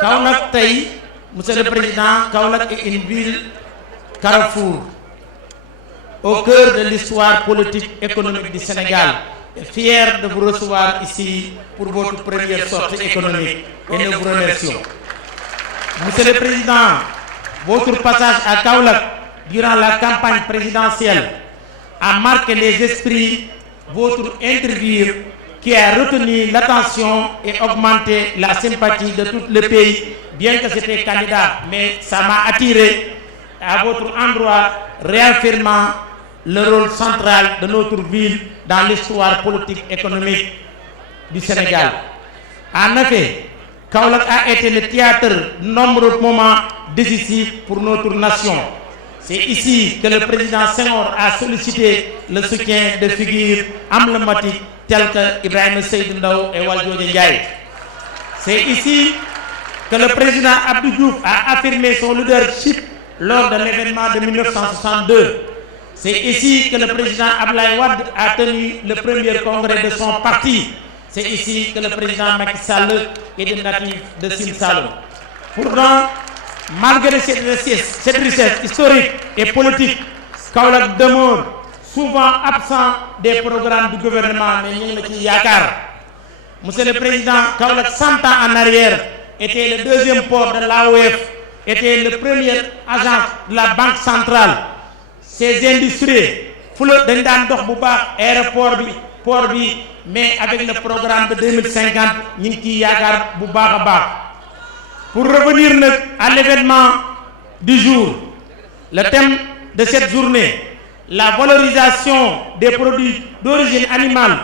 Kaolack tey, Monsieur le Président, Kaolack est une ville carrefour au cœur de l'histoire politique économique du Sénégal. Fier de vous recevoir ici pour votre première sortie économique et nous vous remercions. Monsieur le Président, votre passage à Kaolack durant la campagne présidentielle a marqué les esprits. Votre interview qui a retenu l'attention et augmenté la sympathie de tout le pays, bien que c'était candidat, mais ça m'a attiré à votre endroit, réaffirmant le rôle central de notre ville dans l'histoire politique et économique du Sénégal. En effet, Kaolack a été le théâtre de nombreux moments décisifs pour notre nation. C'est ici que le président Senghor a sollicité le soutien de figures emblématiques telles que Ibrahima Seydou Ndaw et Valdiodio Ndiaye. C'est ici que le président Abdou Diouf a affirmé son leadership lors de l'événement de 1962. C'est ici que le président Abdoulaye Wade a tenu le premier congrès de son parti. C'est ici que le président Macky Sall est natif de Sine Saloum. Pourtant, malgré cette richesse historique et politique, Kaolack demeure souvent absent des programmes du gouvernement. Monsieur le Président, Kaolack 100 ans en arrière était le deuxième port de l'AOF, était le premier agent de la Banque centrale. Ces industries, aéroport, port, mais avec le programme de 2050, nous avons Pour revenir à l'événement du jour, le thème de cette journée, la valorisation des produits d'origine animale,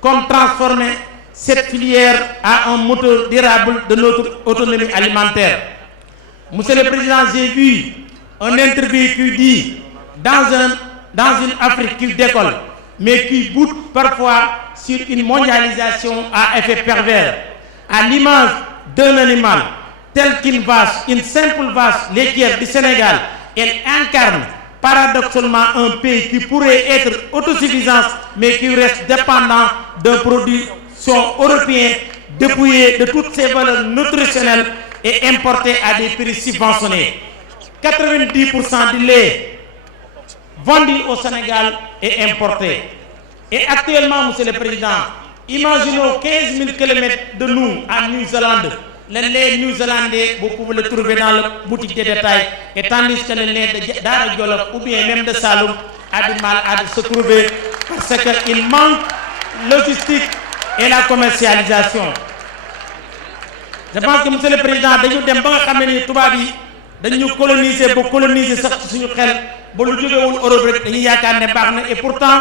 comme transformer cette filière à un moteur durable de notre autonomie alimentaire. Monsieur le Président, j'ai vu un interview qui dit dans une Afrique qui décolle, mais qui bute parfois sur une mondialisation à effet pervers, à l'image d'un animal. Telle qu'une vache, une simple vache laitière du Sénégal, elle incarne paradoxalement un pays qui pourrait être autosuffisant, mais qui reste dépendant d'un produit européen dépouillé de toutes ses valeurs nutritionnelles et importé à des prix subventionnés. 90% du lait vendu au Sénégal est importé. Et actuellement, Monsieur le Président, imaginons 15 000 km de nous à Nouvelle-Zélande. Le lait néo-zélandais, vous pouvez le trouver dans la boutique de détail, et tandis que le lait de Dara Djolof ou bien même de Saloum a du mal à se trouver parce qu'il manque logistique et la commercialisation. Je pense que Monsieur le Président, nous devons coloniser pour coloniser suñu xel ba lu jógewul Europe rek dañuy yaakaar ne baax na et pourtant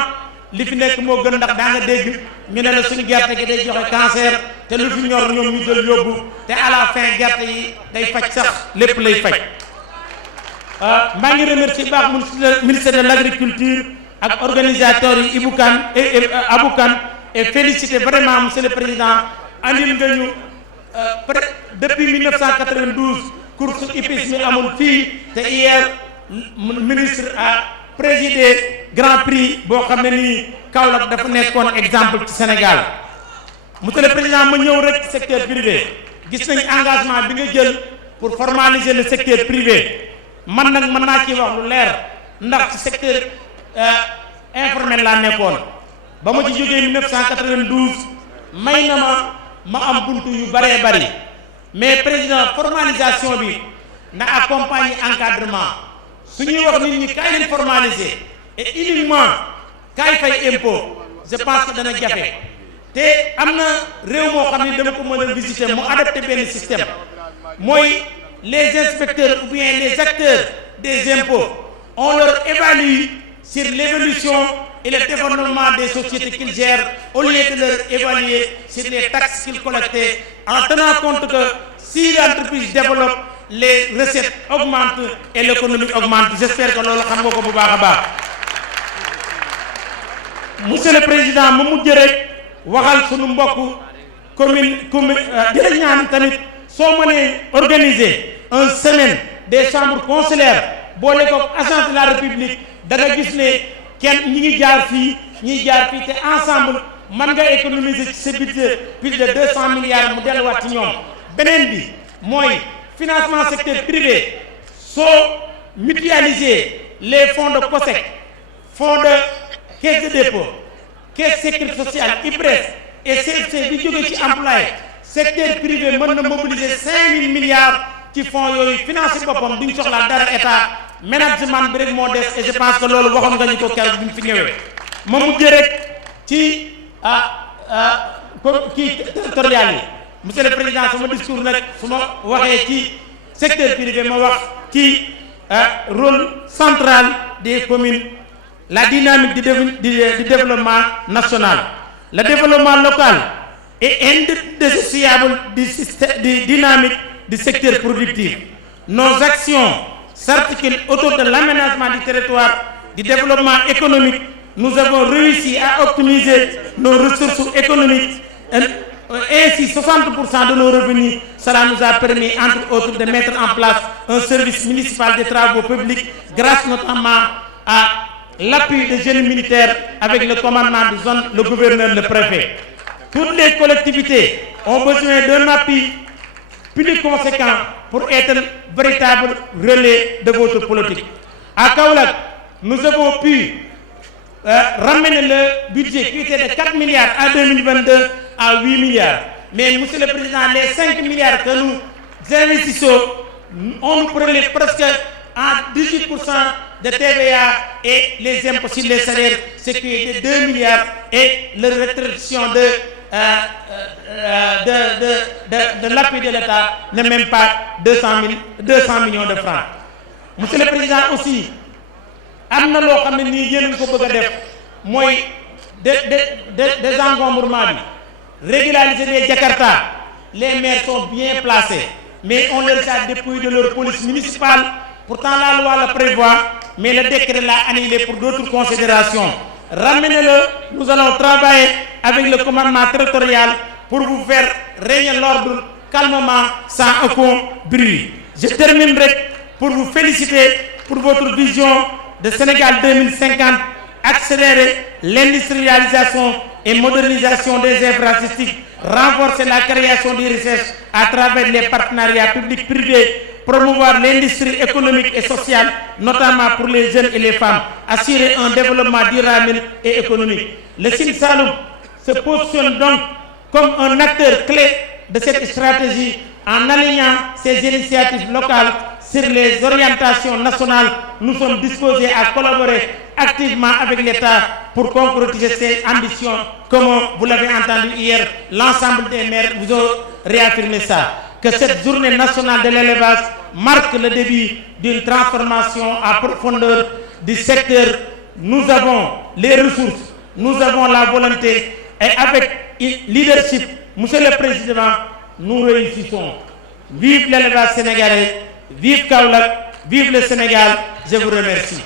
li fi nekk moo gën ndax daa nga dégg ñu ne la suñu gerte gi day joxe cancer te lu fi ñor ñoom ñu jël yóbbu te à la fin gerte yi day faj sax lépp lay faj. maa ngi remercier baax ministère de l'agriculture ak organisateurs yi Aboukan et féliciter vraiment Monsieur le Président andil nga ñu depuis 1992 course hippique mi amul fii te hier ministre a présidé Grand Prix boo xam ne nii Kaolack dafa nekkoon exemple ci Sénégal. Monsieur le Président ma ñëw rek secteur privé gis nañ engagement bi nga jël pour formaliser le secteur privé man nag mën naa ci wax lu leer ndax ci secteur informel laa nekkoon ba ma ci jógee 1992 may na ma am buntu yu bëree bëri mais président formalisation bi na accompagner encadrement su ñuy wax nit ñi kaay leen formaliser et uniquement kaay fay impôt je pense que dana jafe te am na réew moo xam ne dama ko mën a visiter mu adapté benn système mooy les inspecteurs ou bien les acteurs des impôts on leur évalue sur l'évolution et le développement des sociétés qu'ils gèrent au lieu de leur évaluer sur les taxes qu'ils collectaient en tenant compte que si l'entreprise développe, les recettes augmentent et l'économie augmente. J'espère que loolu xam nga ko bu baax a baax. Monsieur le Président ma mujj rek waxal sunu mbokk commune di la ñaan tamit soo mënee organiser un semaine des chambres consulaires boole ko agence de la République da nga gis ne kenn ñi ngi jaar fii ñiy jaar fii te ensemble mën nga économiser ci sa budget plus de 200 milliards mu delluwaat ci ñoom. beneen bi mooy financement secteur privé soo mutualiser les fonds de COSEC, fonds de caisse de dépôt, caisse sécurité sociale, IPRES et CFC bi jóge ci employé secteur privé mën na mobiliser 5000 milliards ci fonds yooyu financer boppam duñ soxlaa dara état management bi rek moo des et je pense que loolu waxoon nga ñu ko keroog bi ñu fi ñëwee ma mujjee rek ci kii territorial yi monsieur le président sama discours nag su ma waxee ci secteur privé ma wax ci rôle central des communes, la dynamique du développement national. Le développement local est indissociable du dynamique du secteur productif. Nos actions s'articulent autour de l'aménagement du territoire, du développement économique. Nous avons réussi à optimiser nos ressources économiques. Ainsi, 60% de nos revenus, cela nous a permis, entre autres, de mettre en place un service municipal des travaux publics, grâce notamment à l'appui des jeunes militaires avec le commandement de zone, le gouverneur, le préfet. Toutes les collectivités ont besoin d'un appui plus conséquent pour être véritable relais de votre politique. À Kaolack, nous avons pu ramener le budget qui était de 4 milliards à 2022 à 8 milliards. Mais monsieur le président, les 5 milliards que nous investissons, on nous prélève presque à 18% de TVA et les impôts sur les salaires, ce qui est de 2 milliards, et la rétribution de l'appui de l'État n'est même pas 200 millions de francs. Monsieur le président aussi, am na loo xam ne nii yéen ko bëgg a def mooy désencombrement bi régulariser les Jakarta. Les maires sont bien placés, mais on leur a dépouillé de leur police municipale. Pourtant la loi le prévoit, mais le décret l'a annulé pour d'autres considérations. Ramenez-le, nous allons travailler avec le commandement territorial pour vous faire régner l'ordre calmement, sans aucun bruit. Je terminerai pour vous féliciter pour votre vision de Sénégal 2050, accélérer l'industrialisation et modernisation des infrastructures, renforcer la création des recherches à travers les partenariats publics-privés, promouvoir l'industrie économique et sociale, notamment pour les jeunes et les femmes, assurer un développement durable et économique. Le Sine Saloum se positionne donc comme un acteur clé de cette stratégie en alignant ses initiatives locales sur les orientations nationales. Nous sommes disposés à collaborer activement avec l'État pour concrétiser ces ambitions. Comme vous l'avez entendu hier, l'ensemble des maires vous ont réaffirmé ça. Que cette journée nationale de l'élevage marque le début d'une transformation à profondeur du secteur. Nous avons les ressources, nous avons la volonté et avec leadership, Monsieur le Président, nous réussissons. Vive l'élevage sénégalais, vive Kaolack, vive le Sénégal. Je vous remercie.